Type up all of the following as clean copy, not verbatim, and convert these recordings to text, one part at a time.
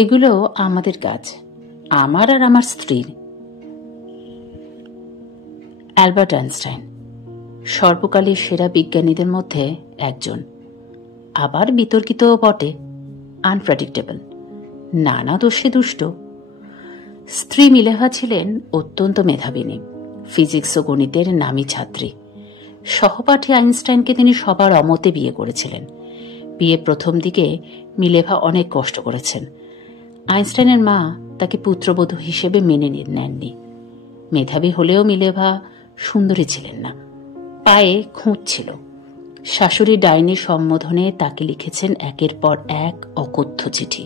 এগুলো আমাদের কাজ, আমার আর আমার স্ত্রীর। অ্যালবার্ট আইনস্টাইন সর্বকালের সেরা বিজ্ঞানীদের মধ্যে একজন, আবার বিতর্কিতও বটে, আনপ্রেডিক্টেবল, নানা দোষে দুষ্ট। স্ত্রী মিলেভা ছিলেন অত্যন্ত মেধাবিনী, ফিজিক্স ও গণিতের নামী ছাত্রী। সহপাঠী আইনস্টাইনকে তিনি সবার অমতে বিয়ে করেছিলেন। বিয়ে প্রথম দিকে মিলেভা অনেক কষ্ট করেছেন। আইনস্টাইনের মা তাকে পুত্রবধূ হিসেবে মেনে নেননি। মেধাবী হলেও মিলেভা সুন্দরী ছিলেন না, পায়ে খুঁত ছিল। শাশুড়ি ডাইনি সম্বোধনে তাকে লিখেছেন একের পর এক অকথ্য চিঠি।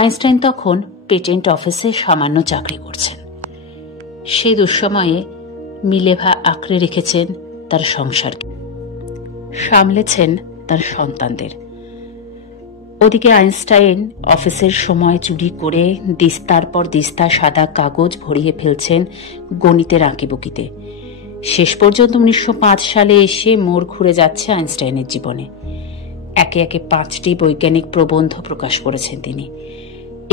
আইনস্টাইন তখন পেটেন্ট অফিসে সামান্য চাকরি করছেন। সেই দুঃসময়ে মিলেভা আঁকড়ে রেখেছেন তার সংসারকে, সামলেছেন তার সন্তানদের। ওদিকে আইনস্টাইন অফিসের সময় চুরি করে দিস্তার পর দিস্তা সাদা কাগজ ভরিয়ে ফেলছেন গণিতের আঁকিবুকিতে। শেষ পর্যন্ত 1905 সালে এসে মোড় ঘুরে যাচ্ছে আইনস্টাইনের জীবনে। একে একে 5টি বৈজ্ঞানিক প্রবন্ধ প্রকাশ করেছেন তিনি।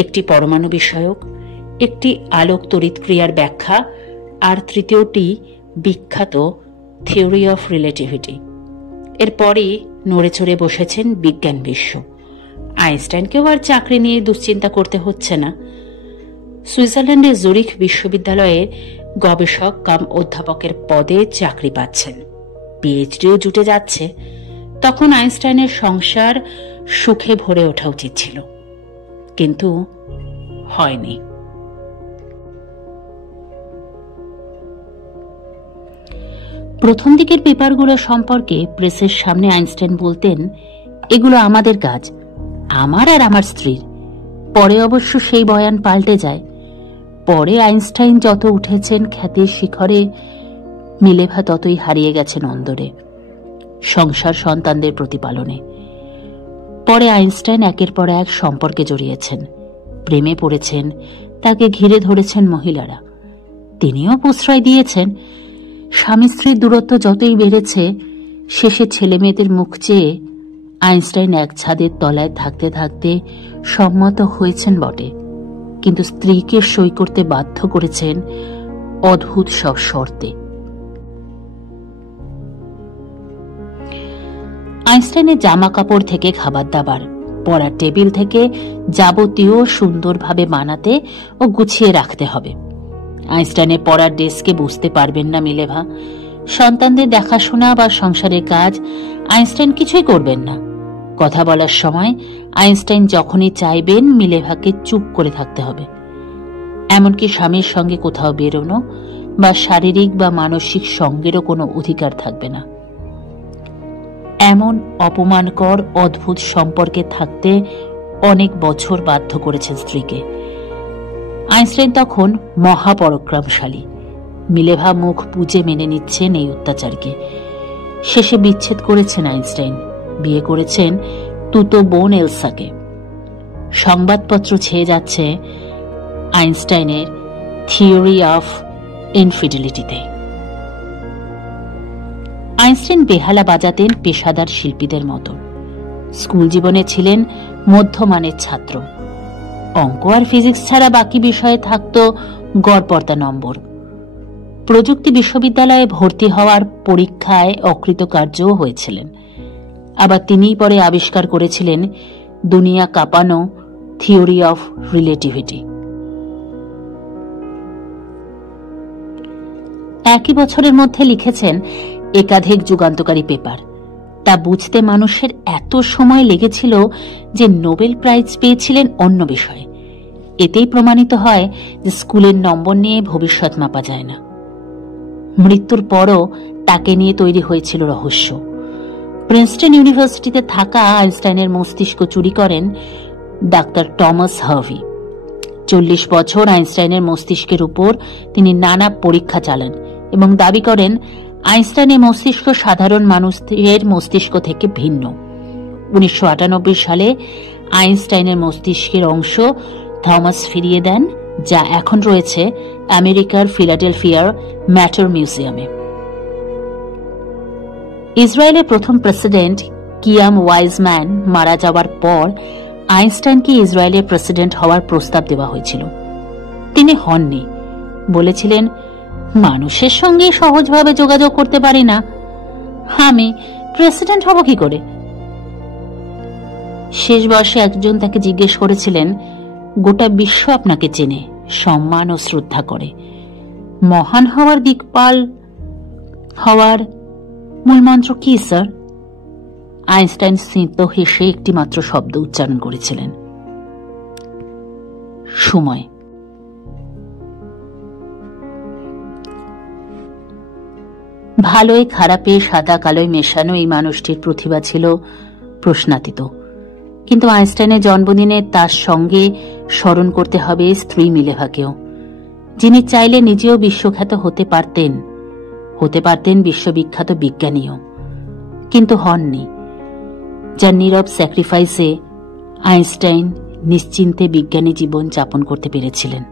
একটি পরমাণু বিষয়ক, একটি আলোক তড়িৎ ক্রিয়ার ব্যাখ্যা, আর তৃতীয়টি বিখ্যাত থিওরি অফ রিলেটিভিটি। এরপরই নড়ে চড়ে বসেছেন বিজ্ঞান বিশ্ব। আইনস্টাইনকেও আর চাকরি নিয়ে দুশ্চিন্তা করতে হচ্ছে না। সুইজারল্যান্ডের জুরিখ বিশ্ববিদ্যালয়ের গবেষক কাম অধ্যাপকের পদে চাকরি পাচ্ছেন, পিএইচডিও জুটে যাচ্ছে। তখন আইনস্টাইনের সংসার সুখে ভরে ওঠা উচিত ছিল, কিন্তু হয়নি। প্রথম দিকের পেপারগুলো সম্পর্কে প্রেসের সামনে আইনস্টাইন বলতেন, এগুলো আমাদের কাজ, আমার আর আমার স্ত্রীর। পরে অবশ্য সেই বয়ান পাল্টে যায়। পরে আইনস্টাইন যত উঠেছেন খ্যাতির শিখরে, মিলেভা ততই হারিয়ে গেছেন অন্দরে, সংসার সন্তানদের প্রতিপালনে। পরে আইনস্টাইন একের পর এক সম্পর্কে জড়িয়েছেন, প্রেমে পড়েছেন, তাকে ঘিরে ধরেছেন মহিলারা। তিনিও প্রশ্রয় দিয়েছেন। স্বামী স্ত্রীর দূরত্ব যতই বেড়েছে, শেষে ছেলে মেয়েদের মুখ চেয়ে আইনস্টাইন এক ছাদের তলায় থাকতে থাকতে সম্মত হয়েছেন বটে, কিন্তু স্ত্রীকে সই করতে বাধ্য করেছেন অদ্ভুত সব শর্তে। আইনস্টাইনের জামা কাপড় থেকে খাবার দাবার, পড়ার টেবিল থেকে যাবতীয় সুন্দরভাবে বানাতে ও গুছিয়ে রাখতে হবে। আইনস্টাইনের পড়ার ডেস্কে বুঝতে পারবেন না মিলেভা। সন্তানদের দেখাশোনা বা সংসারের কাজ আইনস্টাইন কিছুই করবেন না। কথা বলার সময় আইনস্টাইন যখনই চাইবেন মিলেভাকে চুপ করে থাকতে হবে। এমনকি স্বামীর সঙ্গে কোথাও বেরোনো বা শারীরিক বা মানসিক সঙ্গেরও কোনো অধিকার থাকবে না। এমন অপমানকর অদ্ভুত সম্পর্কে থাকতে অনেক বছর বাধ্য করেছেন স্ত্রীকে। আইনস্টাইন তখন মহাপরাক্রমশালী। মিলেভা মুখ বুজে মেনে নিচ্ছেন এই অত্যাচারকে। শেষে বিচ্ছেদ করেছেন আইনস্টাইন, বিয়ে করেছেন তুতো বোন এলসাকে। সংবাদপত্র ছেয়ে যাচ্ছে আইনস্টাইনের থিওরি অফ ইনফিডিলিটিতে। আইনস্টাইন বেহালা বাজাতেন পেশাদার শিল্পীদের মতো। স্কুল জীবনে ছিলেন মধ্যমানের ছাত্র। অঙ্ক আর ফিজিক্স ছাড়া বাকি বিষয়ে থাকত গড়পড়তা নম্বর। প্রযুক্তি বিশ্ববিদ্যালয়ে ভর্তি হওয়ার পরীক্ষায় অকৃতকার্যও হয়েছিলেন। আবার তিনিই পরে আবিষ্কার করেছিলেন দুনিয়া কাঁপানো থিওরি অফ রিলেটিভিটি। একই বছরের মধ্যে লিখেছেন একাধিক যুগান্তকারী পেপার। তা বুঝতে মানুষের এত সময় লেগেছিল যে নোবেল প্রাইজ পেয়েছিলেন অন্য বিষয়ে। এতেই প্রমাণিত হয় যে স্কুলের নম্বর নিয়ে ভবিষ্যৎ মাপা যায় না। মৃত্যুর পরও তাকে নিয়ে তৈরি হয়েছিল রহস্য। প্রিন্সটন ইউনিভার্সিটিতে থাকা আইনস্টাইনের মস্তিষ্ক চুরি করেন ডাক্তার টমাস হার্ভি। 40 বছর আইনস্টাইনের মস্তিষ্কের উপর তিনি নানা পরীক্ষা চালান এবং দাবি করেন আইনস্টাইনের মস্তিষ্ক সাধারণ মানুষের মস্তিষ্ক থেকে ভিন্ন। 1998 সালে আইনস্টাইনের মস্তিষ্কের অংশ থমাস ফিরিয়ে দেন, যা এখন রয়েছে আমেরিকার ফিলাডেলফিয়ার ম্যাটার মিউজিয়ামে। ইসরায়েলের প্রথম প্রেসিডেন্ট কিয়াম ওয়াইজম্যান মারা যাওয়ার পর আইনস্টাইনকে ইসরায়েলের প্রেসিডেন্ট হওয়ার প্রস্তাব দেওয়া হয়েছিল। তিনি হননি, বলেছিলেন, মানুষের সঙ্গে সহজভাবে যোগাযোগ করতে পারি না, আমি প্রেসিডেন্ট হব কি করে? শেষ বয়সে একজন তাকে জিজ্ঞেস করেছিলেন, গোটা বিশ্ব আপনাকে চেনে, সম্মান ও শ্রদ্ধা করে, মহান হওয়ার দিকপাল হওয়ার মূলমন্ত্র কি স্যার? আইনস্টাইন স্মিত হেসে একটি মাত্র শব্দ উচ্চারণ করেছিলেন, সময়। ভালোই খারাপে সাদা কালোয় মেশানো এই মানুষটির প্রতিভা ছিল প্রশ্নাতীত। কিন্তু আইনস্টাইনের জন্মদিনে তার সঙ্গে স্মরণ করতে হবে স্ত্রী মিলেভাকেও, যিনি চাইলে নিজেও বিশ্বখ্যাত হতে পারতেন বিশ্ববিখ্যাত বিজ্ঞানীও, কিন্তু হননি, যার নীরব স্যাক্রিফাইসে আইনস্টাইন নিশ্চিন্তে বিজ্ঞানী জীবন যাপন করতে পেরেছিলেন।